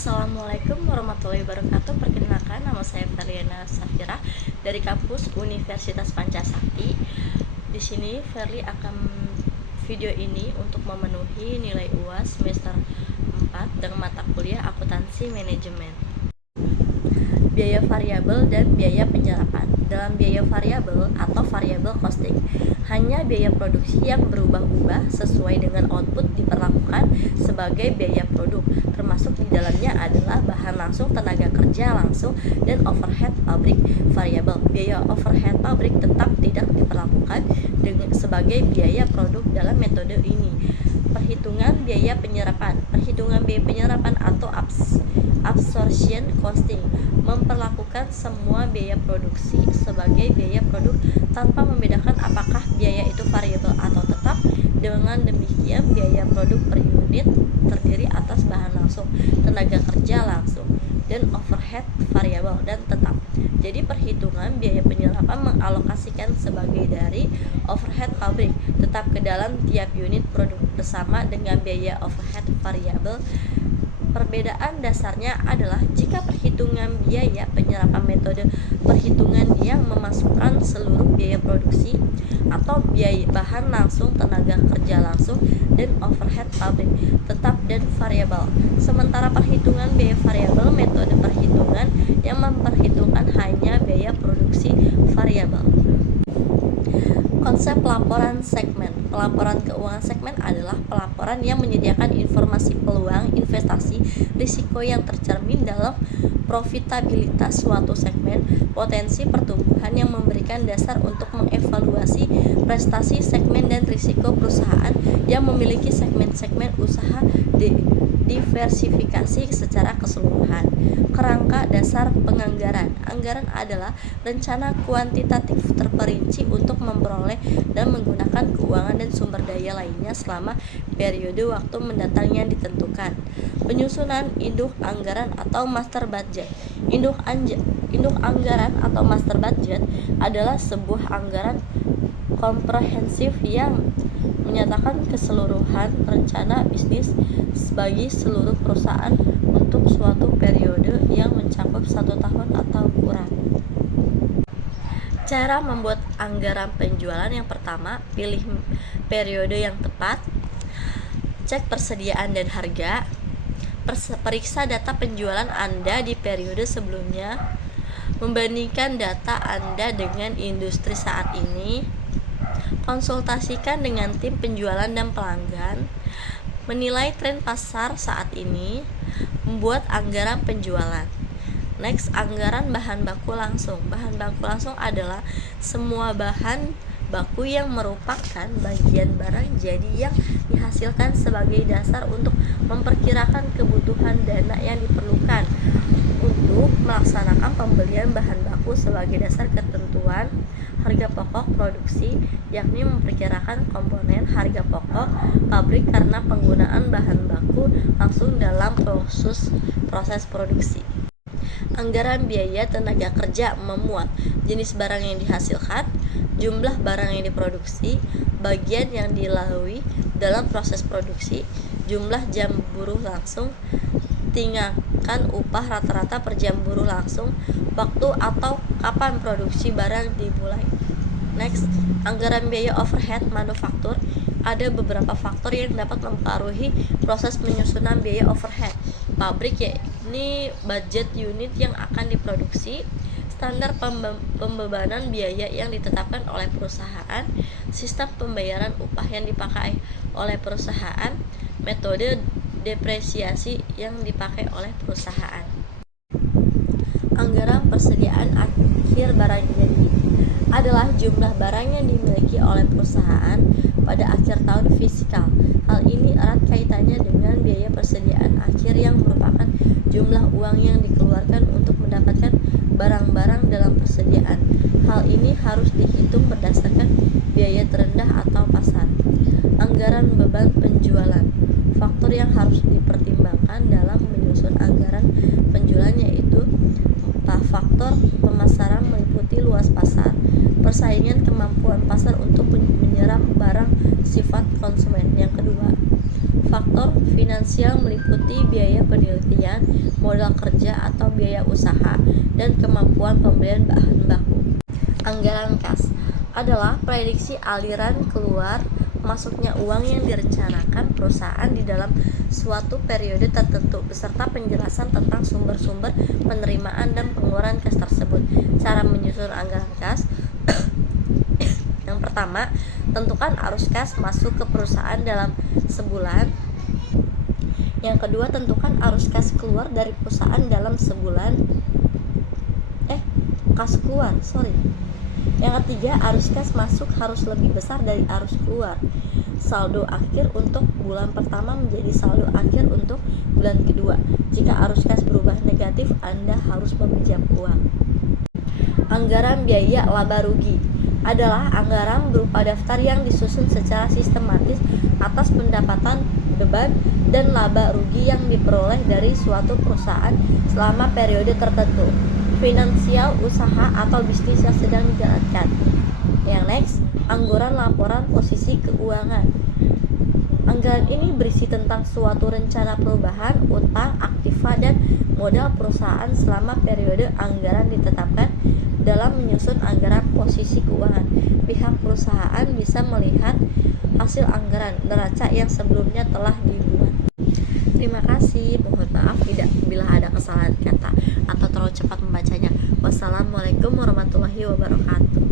Assalamualaikum warahmatullahi wabarakatuh. Perkenalkan, nama saya Ferliana Safira dari kampus Universitas Pancasakti. Di sini Ferli akan video ini untuk memenuhi nilai UAS semester 4 dengan mata kuliah akuntansi manajemen. Biaya variabel dan biaya penyerapan. Dalam biaya variabel atau variable costing, hanya biaya produksi yang berubah-ubah sesuai dengan output diperlakukan sebagai biaya produk. Termasuk di dalamnya adalah bahan langsung, tenaga kerja langsung, dan overhead pabrik. Variabel biaya overhead pabrik tetap tidak diperlakukan sebagai biaya produk dalam metode ini. Perhitungan biaya penyerapan. Perhitungan biaya penyerapan atau absorption costing memperlakukan semua biaya produksi sebagai biaya produk tanpa membedakan apakah biaya itu variabel atau tetap. Dengan demikian, biaya produk per unit terdiri atas bahan langsung, tenaga kerja langsung, dan overhead variabel dan tetap. Jadi perhitungan biaya penyerapan mengalokasikan sebagai dari overhead pabrik tetap ke dalam tiap unit produk bersama dengan biaya overhead variabel. Perbedaan dasarnya adalah jika perhitungan biaya penyerapan metode perhitungan yang memasukkan seluruh biaya produksi atau biaya bahan langsung, tenaga kerja langsung, dan overhead pabrik tetap dan variabel. Sementara perhitungan biaya variabel metode perhitungan yang memperhitungkan hanya biaya produksi variabel. Konsep pelaporan segmen. Pelaporan keuangan segmen adalah pelaporan yang menyediakan informasi peluang investasi, risiko yang tercermin dalam profitabilitas suatu segmen, potensi pertumbuhan yang memberikan dasar untuk mengevaluasi prestasi segmen dan risiko perusahaan yang memiliki segmen-segmen usaha diversifikasi secara keseluruhan. Kerangka dasar penganggaran. Anggaran adalah rencana kuantitatif terperinci untuk memperoleh dan menggunakan keuangan dan sumber daya lainnya selama periode waktu mendatang yang ditentukan. Penyusunan induk anggaran atau master budget. Induk anggaran atau master budget adalah sebuah anggaran komprehensif yang menyatakan keseluruhan rencana bisnis bagi seluruh perusahaan untuk suatu periode yang mencakup 1 tahun atau kurang. Cara membuat anggaran penjualan. Yang pertama, pilih periode yang tepat, cek persediaan dan harga, periksa data penjualan Anda di periode sebelumnya, membandingkan data Anda dengan industri saat ini, konsultasikan dengan tim penjualan dan pelanggan, menilai tren pasar saat ini, membuat anggaran penjualan. Next, anggaran bahan baku langsung. Bahan baku langsung adalah semua bahan baku yang merupakan bagian barang jadi yang dihasilkan sebagai dasar untuk memperkirakan kebutuhan dana yang diperlukan untuk melaksanakan pembelian bahan baku sebagai dasar ketentuan harga pokok produksi, yakni memperkirakan komponen harga pokok pabrik karena penggunaan bahan baku langsung dalam proses produksi. Anggaran biaya tenaga kerja memuat jenis barang yang dihasilkan, jumlah barang yang diproduksi, bagian yang dilalui dalam proses produksi, jumlah jam buruh langsung, tingkatan upah rata-rata per jam buruh langsung, waktu atau kapan produksi barang dimulai. Next, anggaran biaya overhead manufaktur. Ada beberapa faktor yang dapat mempengaruhi proses penyusunan biaya overhead pabrik, yakni budget unit yang akan diproduksi, standar pembebanan biaya yang ditetapkan oleh perusahaan, sistem pembayaran upah yang dipakai oleh perusahaan, metode depresiasi yang dipakai oleh perusahaan. Anggaran persediaan akhir barang jadi adalah jumlah barang yang dimiliki oleh perusahaan pada akhir tahun fiskal. Hal ini erat kaitannya dengan biaya persediaan akhir yang merupakan jumlah uang yang dikeluarkan untuk mendapatkan barang-barang dalam persediaan. Hal ini harus dihitung berdasarkan biaya terendah atau pasar. Anggaran beban penjualan. Faktor yang harus dipertimbangkan dalam menyusun anggaran penjualan yaitu faktor pemasaran meliputi luas pasar, persaingan, kemampuan pasar untuk menyerap barang sifat konsumen. Yang kedua, Faktor finansial meliputi biaya penelitian, modal kerja atau biaya usaha, dan kemampuan pembelian bahan baku. Anggaran kas adalah prediksi aliran keluar masuknya uang yang direncanakan perusahaan di dalam suatu periode tertentu beserta penjelasan tentang sumber-sumber penerimaan dan pengeluaran kas tersebut. Cara menyusun anggaran kas. Yang pertama, tentukan arus kas masuk ke perusahaan dalam sebulan. Yang kedua, tentukan arus kas keluar dari perusahaan dalam sebulan. Kas keluar, sorry. Yang ketiga, arus kas masuk harus lebih besar dari arus keluar. Saldo akhir untuk bulan pertama menjadi saldo akhir untuk bulan kedua. Jika arus kas berubah negatif, Anda harus meminjam uang. Anggaran biaya laba rugi adalah anggaran berupa daftar yang disusun secara sistematis atas pendapatan, beban, dan laba rugi yang diperoleh dari suatu perusahaan selama periode tertentu. Finansial usaha atau bisnis yang sedang dijalankan. Yang next, anggaran laporan posisi keuangan. Anggaran ini berisi tentang suatu rencana perubahan, utang, aktiva, dan modal perusahaan selama periode anggaran ditetapkan. Dalam menyusun anggaran posisi keuangan, pihak perusahaan bisa melihat hasil anggaran neraca yang sebelumnya telah dibuat. Terima kasih, mohon maaf bila ada kesalahan kata atau terlalu cepat membacanya. Wassalamualaikum warahmatullahi wabarakatuh.